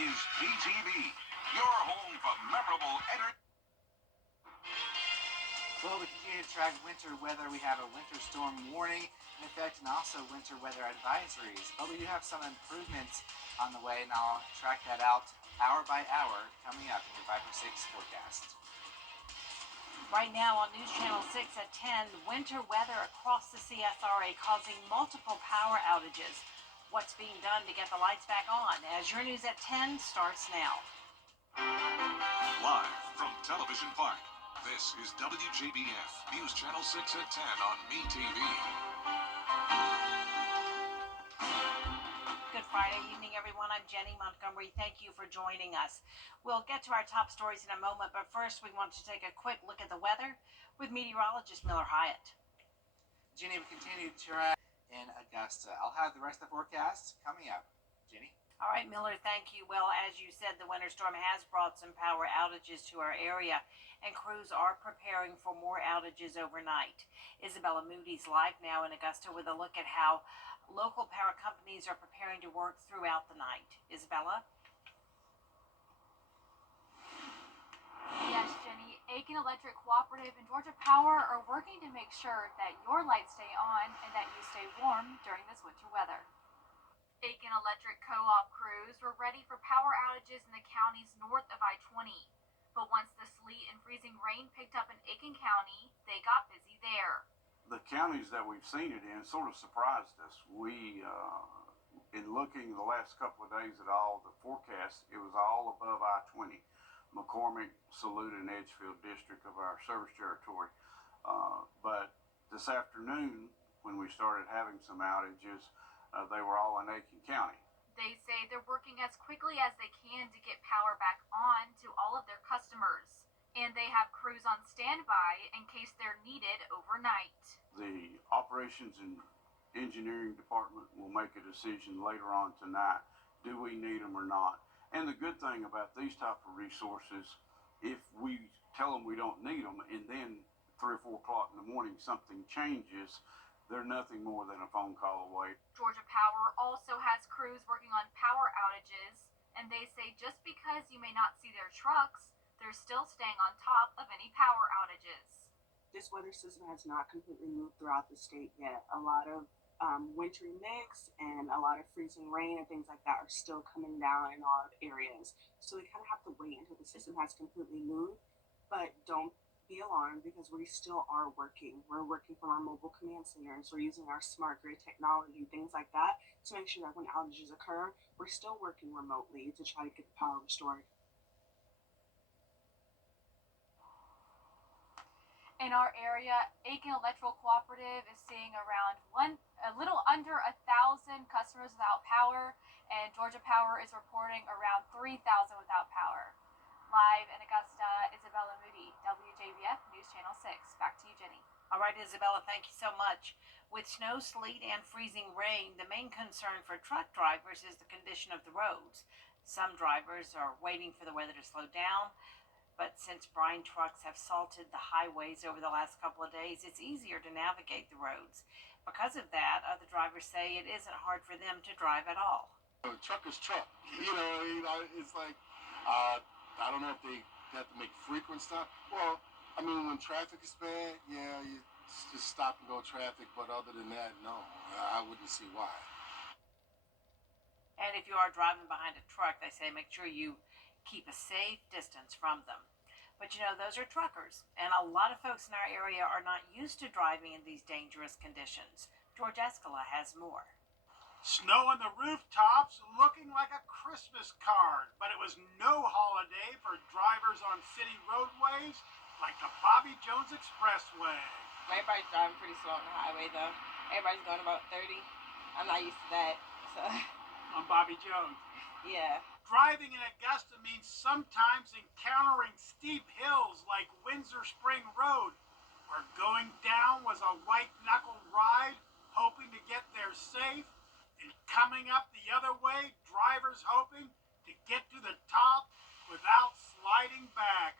is BTV, your home for memorable entertainment. Well, we continue to track winter weather. We have a winter storm warning in effect and also winter weather advisories. But we do have some improvements on the way, and I'll track that out hour by hour coming up in your 5 for 6 forecast. Right now on News Channel 6 at 10, winter weather across the CSRA causing multiple power outages. What's being done to get the lights back on? As your news at 10 starts now. Live from Television Park, this is WJBF News Channel 6 at 10 on MeTV. Good Friday evening, everyone. I'm Jenny Montgomery. Thank you for joining us. We'll get to our top stories in a moment, but first we want to take a quick look at the weather with meteorologist Miller Hyatt. Jenny, we continue to track in Augusta. I'll have the rest of the forecast coming up. Jenny? All right, Miller, thank you. Well, as you said, the winter storm has brought some power outages to our area, and crews are preparing for more outages overnight. Isabella Moody's live now in Augusta with a look at how local power companies are preparing to work throughout the night. Isabella? Yes, Jenny. Aiken Electric Cooperative and Georgia Power are working to make sure that your lights stay on and that you stay warm during this winter weather. Aiken Electric Co-op crews were ready for power outages in the counties north of I-20. But once the sleet and freezing rain picked up in Aiken County, they got busy there. The counties that we've seen it in sort of surprised us. In looking the last couple of days at all the forecasts, it was all above I-20. McCormick, Saluda, and Edgefield district of our service territory. But this afternoon, when we started having some outages, they were all in Aiken County. They say they're working as quickly as they can to get power back on to all of their customers. And they have crews on standby in case they're needed overnight. The operations and engineering department will make a decision later on tonight. Do we need them or not? And the good thing about these type of resources, if we tell them we don't need them and then 3 or 4 o'clock in the morning something changes, they're nothing more than a phone call away. Georgia Power also has crews working on power outages, and they say just because you may not see their trucks, they're still staying on top of any power outages. This weather system has not completely moved throughout the state yet. A lot of wintry mix and a lot of freezing rain and things like that are still coming down in our areas. So we kind of have to wait until the system has completely moved, but don't be alarmed because we still are working. We're working from our mobile command centers. We're using our smart grid technology, things like that, to make sure that when outages occur, we're still working remotely to try to get the power restored. In our area, Aiken Electrical Cooperative is seeing around a little under 1,000 customers without power, and Georgia Power is reporting around 3,000 without power. Live in Augusta, Isabella Moody, WJBF News Channel 6. Back to you, Jenny. All right, Isabella, thank you so much. With snow, sleet, and freezing rain, the main concern for truck drivers is the condition of the roads. Some drivers are waiting for the weather to slow down, but since brine trucks have salted the highways over the last couple of days, it's easier to navigate the roads. Because of that, other drivers say it isn't hard for them to drive at all. Truck is truck. It's like, I don't know if they have to make frequent stops. Well, I mean, when traffic is bad, yeah, you just stop and go traffic. But other than that, no, I wouldn't see why. And if you are driving behind a truck, they say make sure you keep a safe distance from them. But those are truckers, and a lot of folks in our area are not used to driving in these dangerous conditions. George Escala has more. Snow on the rooftops looking like a Christmas card, but it was no holiday for drivers on city roadways like the Bobby Jones Expressway. Everybody's driving pretty slow on the highway though. Everybody's going about 30. I'm not used to that, so. On Bobby Jones. Yeah. Driving in Augusta means sometimes encountering steep hills like Windsor Spring Road, where going down was a white-knuckle ride, hoping to get there safe, and coming up the other way, drivers hoping to get to the top without sliding back.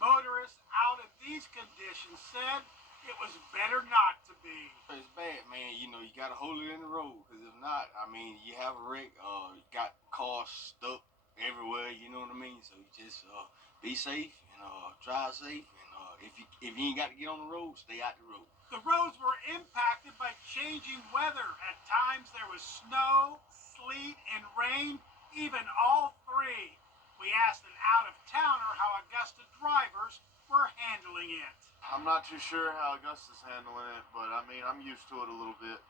Motorists out in these conditions said it was better not to be. It's bad, man. You got to hold it in the road, because if not, I mean, you have a wreck, you got cars stuck everywhere. be safe and drive safe. And if you ain't got to get on the road, stay out the road. The roads were impacted by changing weather. At times there was snow, sleet, and rain, even all three. We asked an out-of-towner how Augusta drivers were handling it. I'm not too sure how Augusta's handling it, but I mean, I'm used to it a little bit,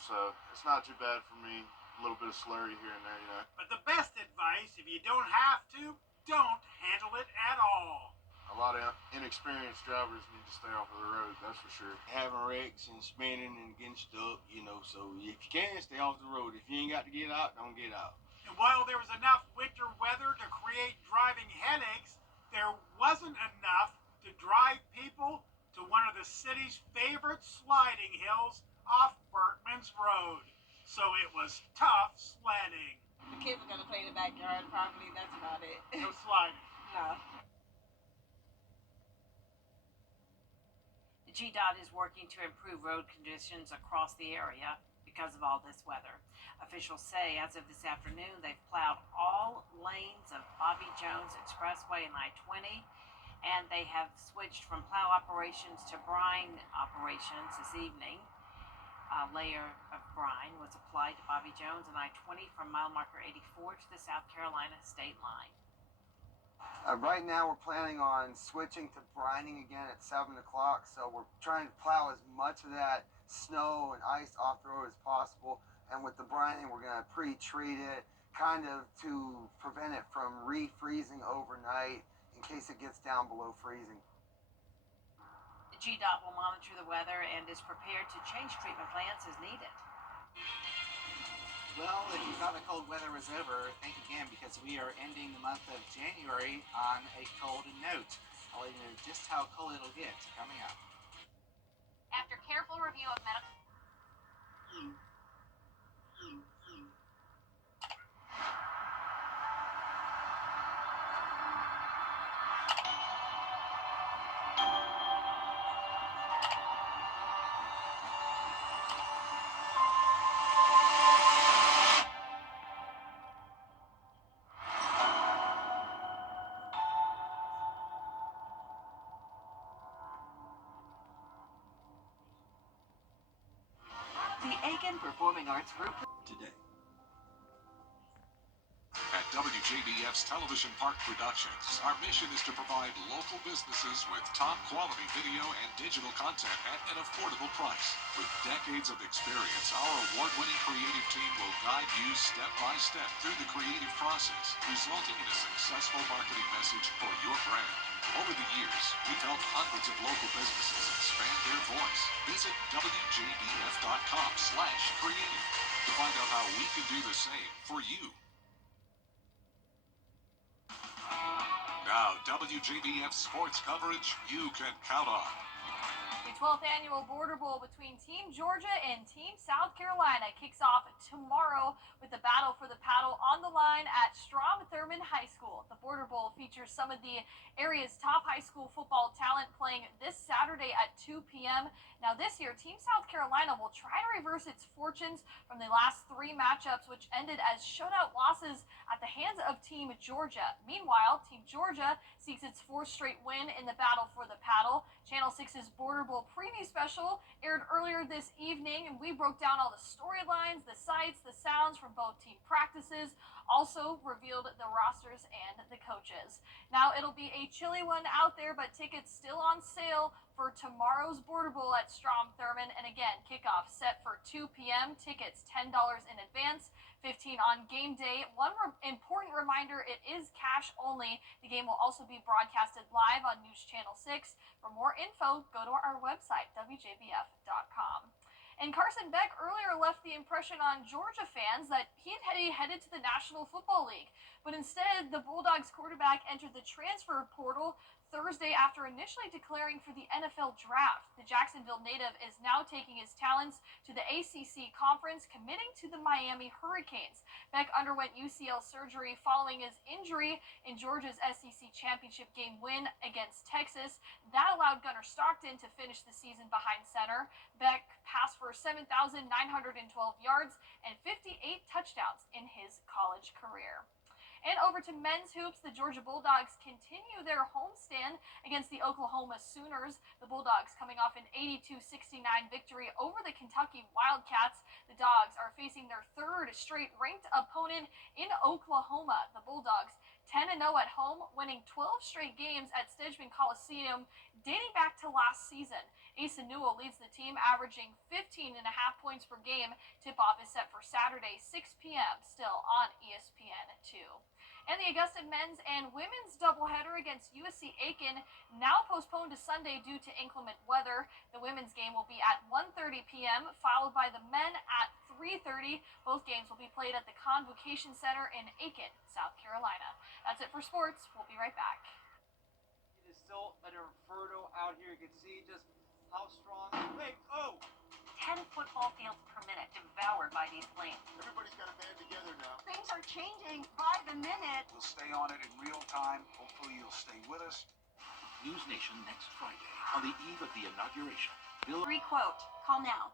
so it's not too bad for me. A little bit of slurry here and there, you know. But the best advice, if you don't have to, don't handle it at all. A lot of inexperienced drivers need to stay off of the road, that's for sure. Having wrecks and spinning and getting stuck, so if you can, stay off the road. If you ain't got to get out, don't get out. And while there was enough winter weather to create driving headaches, there wasn't enough to drive people to one of the city's favorite sliding hills off Berkman's Road. So it was tough sledding. The kids are gonna play in the backyard probably. That's about it. No sliding. No. The GDOT is working to improve road conditions across the area because of all this weather. Officials say as of this afternoon, they've plowed all lanes of Bobby Jones Expressway and I-20, and they have switched from plow operations to brine operations this evening. A layer of brine was applied to Bobby Jones and I-20 from mile marker 84 to the South Carolina state line. Right now we're planning on switching to brining again at 7 o'clock, so we're trying to plow as much of that snow and ice off the road as possible, and with the brining we're going to pre-treat it kind of to prevent it from refreezing overnight in case it gets down below freezing. The GDOT will monitor the weather and is prepared to change treatment plans as needed. Well, if you thought the cold weather was over, think again, because we are ending the month of January on a cold note. I'll let you know just how cold it'll get coming up. After careful review of medical The Aiken Performing Arts Group Today. At WJBF's Television Park Productions, our mission is to provide local businesses with top quality video and digital content at an affordable price. With decades of experience, our award-winning creative team will guide you step by step through the creative process, resulting in a successful marketing message for your brand. Over the years, we've helped hundreds of local businesses expand their voice. Visit WJBF.com/creative to find out how we can do the same for you. Now, WJBF sports coverage you can count on. The 12th annual Border Bowl between Team Georgia and Team South Carolina kicks off tomorrow with the battle for the paddle on the line at Strom Thurmond High School. The Border Bowl features some of the area's top high school football talent playing this Saturday at 2 p.m. Now this year, Team South Carolina will try to reverse its fortunes from the last three matchups, which ended as shutout losses at the hands of Team Georgia. Meanwhile, Team Georgia seeks its fourth straight win in the battle for the paddle. Channel 6's Border Bowl preview special aired earlier this evening, and we broke down all the storylines, the sights, the sounds from both team practices, also revealed the rosters and the coaches. Now, it'll be a chilly one out there, but tickets still on sale for tomorrow's Border Bowl at Strom Thurmond. And again, kickoff set for 2 p.m. Tickets $10 in advance, $15 on game day. One important reminder, it is cash only. The game will also be broadcasted live on News Channel 6. For more info, go to our website, WJBF.com. And Carson Beck earlier left the impression on Georgia fans that he had headed to the National Football League. But instead, the Bulldogs quarterback entered the transfer portal Thursday after initially declaring for the NFL draft. The Jacksonville native is now taking his talents to the ACC conference, committing to the Miami Hurricanes. Beck underwent UCL surgery following his injury in Georgia's SEC championship game win against Texas. That allowed Gunnar Stockton to finish the season behind center. Beck passed for 7,912 yards and 58 touchdowns in his college career. And over to men's hoops, the Georgia Bulldogs continue their homestand against the Oklahoma Sooners. The Bulldogs coming off an 82-69 victory over the Kentucky Wildcats. The Dogs are facing their third straight ranked opponent in Oklahoma. The Bulldogs 10-0 at home, winning 12 straight games at Stedman Coliseum dating back to last season. Asa Newell leads the team, averaging 15.5 points per game. Tip-off is set for Saturday, 6 p.m., still on ESPN2. And the Augusta men's and women's doubleheader against USC Aiken now postponed to Sunday due to inclement weather. The women's game will be at 1:30 p.m., followed by the men at 3:30. Both games will be played at the Convocation Center in Aiken, South Carolina. That's it for sports. We'll be right back. It is still an inferno out here. You can see just how strong. Wait, 10 football fields per minute devoured by these flames. Everybody's got to band together now. Things are changing by the minute. We'll stay on it in real time. Hopefully you'll stay with us. News Nation next Friday on the eve of the inauguration. Requote, call now.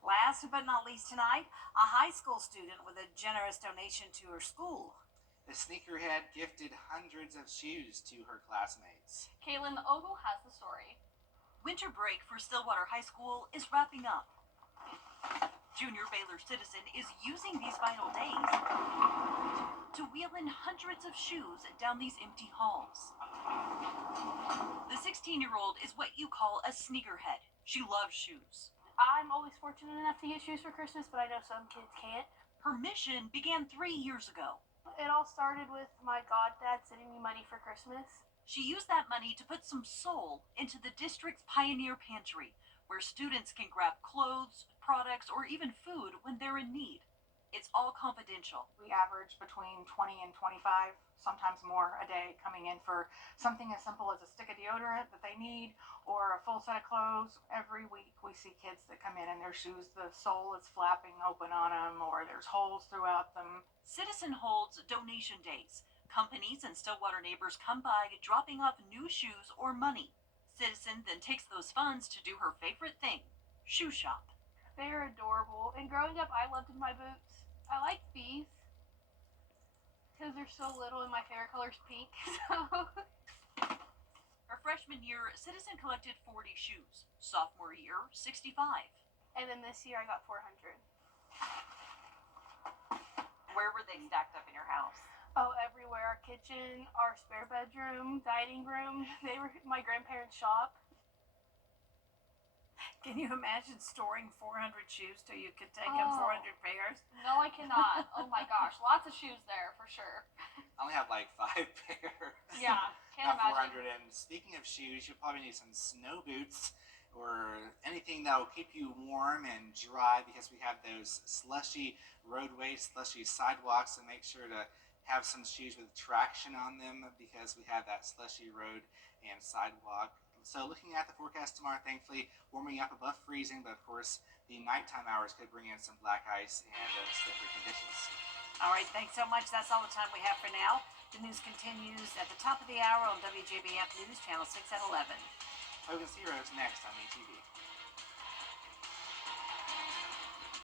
Last but not least tonight, a high school student with a generous donation to her school. The sneakerhead gifted hundreds of shoes to her classmates. Kaylin Ogle has the story. Winter break for Stillwater High School is wrapping up. Junior Baylor Citizen is using these final days to wheel in hundreds of shoes down these empty halls. The 16-year-old is what you call a sneakerhead. She loves shoes. I'm always fortunate enough to get shoes for Christmas, but I know some kids can't. Her mission began 3 years ago. It all started with my goddad sending me money for Christmas. She used that money to put some soul into the district's Pioneer Pantry, where students can grab clothes, products, or even food when they're in need. It's all confidential. We average between 20 and 25, sometimes more a day, coming in for something as simple as a stick of deodorant that they need or a full set of clothes. Every week we see kids that come in and their shoes, the sole is flapping open on them or there's holes throughout them. Citizen holds donation days. Companies and Stillwater neighbors come by dropping off new shoes or money. Citizen then takes those funds to do her favorite thing, shoe shop. They're adorable. And growing up, I loved my boots. I like these because they're so little and my favorite color is pink. So Her freshman year, Citizen collected 40 shoes. Sophomore year, 65. And then this year I got 400. Where were they stacked up in your house? Oh, everywhere. Our kitchen, our spare bedroom, dining room. They were my grandparents' shop. Can you imagine storing 400 shoes till you could take in 400 pairs? No, I cannot. Oh my gosh, lots of shoes there for sure. I only have like 5 pairs. Yeah, can't Not imagine. 400. And speaking of shoes, you'll probably need some snow boots or anything that will keep you warm and dry because we have those slushy roadways, slushy sidewalks, and make sure to have some shoes with traction on them because we have that slushy road and sidewalk. So looking at the forecast tomorrow, thankfully warming up above freezing, but of course the nighttime hours could bring in some black ice and slippery conditions. All right, thanks so much. That's all the time we have for now. The news continues at the top of the hour on WJBF News, Channel 6 at 11. Hogan's Heroes next on ETV.